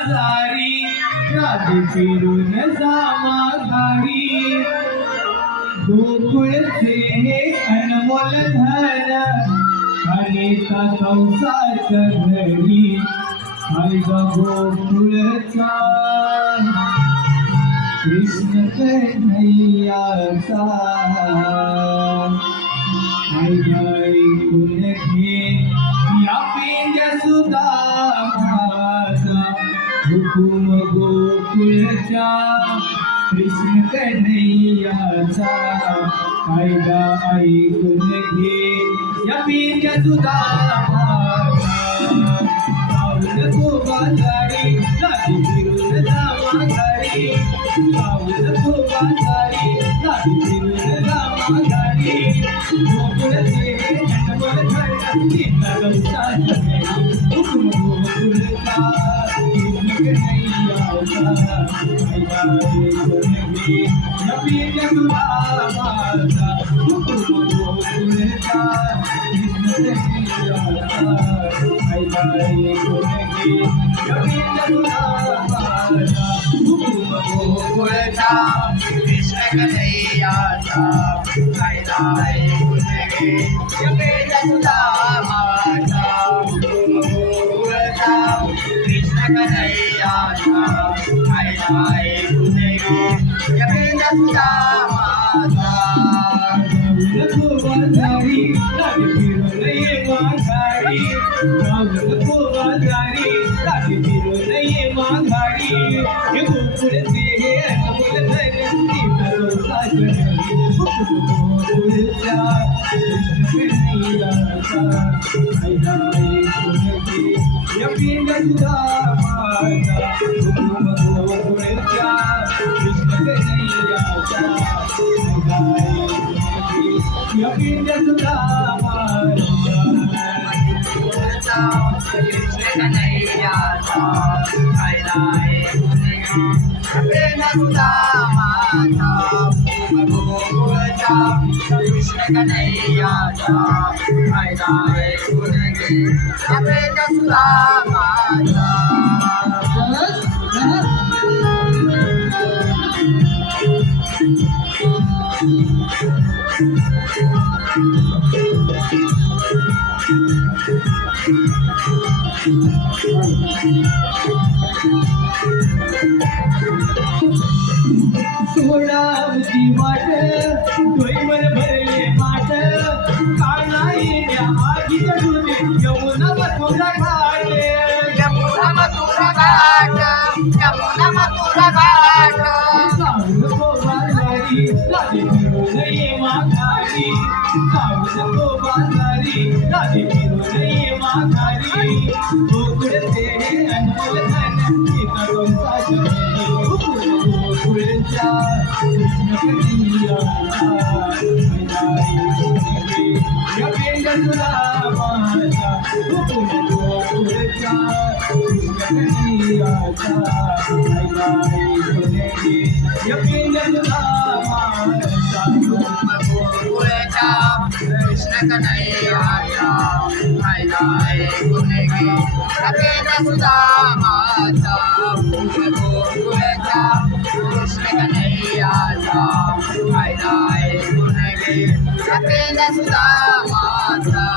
बाजारी राधे फिरून जामाघारी गोकुळचे हे अनमोल धन अनेका कंसाच्या घरी आईगा गोकुळचा कृष्ण कन्हैयाचा आई घे या पेंड्या सुदामाचा हुकुम गोकुळच्या कृष्ण कन्हैयाचा आईगा ऐकून घे या पेंड्या सुदामाचा पाऊल तो बाजारी राधी फिरून जामाघारी पाऊल तो बाजारी राधी फिरून जामाघारी गोकुळचे अनमोल धन सीता कंसाच्या घरी हुकुम गोकुळचा कृष्ण कन्हैयाचा आईगा ऐकून घे या पेंड्या सुदामाचा हुकुम गोकुळचा कृष्ण कन्हैयाचा आईगा ऐकून घे या पेंड्या सुदामाचा हुकुम गोकुळचा कृष्ण कन्हैयाचा आईगा ऐकून घे या पेंड्या सुदामाचा हुकुम गोकुळचा कृष्ण कन्हैयाचा आईगा ऐकून घे या पेंड्या सुदामाचा बाजारी राधी फिरून ये माघारी बाजारी राधी फिरून ये माघारी हे गोकुळचे हे अनमोल धन सीता कंसाच्या घरी हुकुम गोकुळचा कृष्ण कन्हैयाचा आईगा ऐकून घे या पेंड्या सुदामाचा हुकुम गोकुळचा कृष्ण कन्हैयाचा आईगा ऐकून घे या पेंड्या सुदामाचा कृष्ण कन्हैयाचा आईगा ऐकून घे या पेंड्या सुदामाचा हुकुम गोकुळचा कृष्ण कन्हैयाचा आईगा ऐकून घे या पेंड्या सुदामाचा सोडावती वाट डोईवर भरले माट काळा येण्या आगीच्या डोली यमुना मथुरा घाट यमुना मथुरा घाट यमुना मथुरा घाट सावध तो बाजारी राधी फिरून ये माघारी सावध तो बाजारी राधी फिरून ये माघारी गोकुळचे हे अनमोल धन सीता कंसाच्या घरी हुकुम गोकुळचा कृष्ण कन्हैयाचा आईगा ऐकून घे या पेंड्या सुदामाचा हुकुम गोकुळचा कृष्ण कन्हैयाचा आईगा ऐकून घे या पेंड्या सुदामाचा हुकुम गोकुळचा कृष्ण कन्हैयाचा आईगा ऐकून घे या पेंड्या सुदामाचा हुकुम गोकुळचा कृष्ण कन्हैयाचा आईगा ऐकून घे या पेंड्या सुदामाचा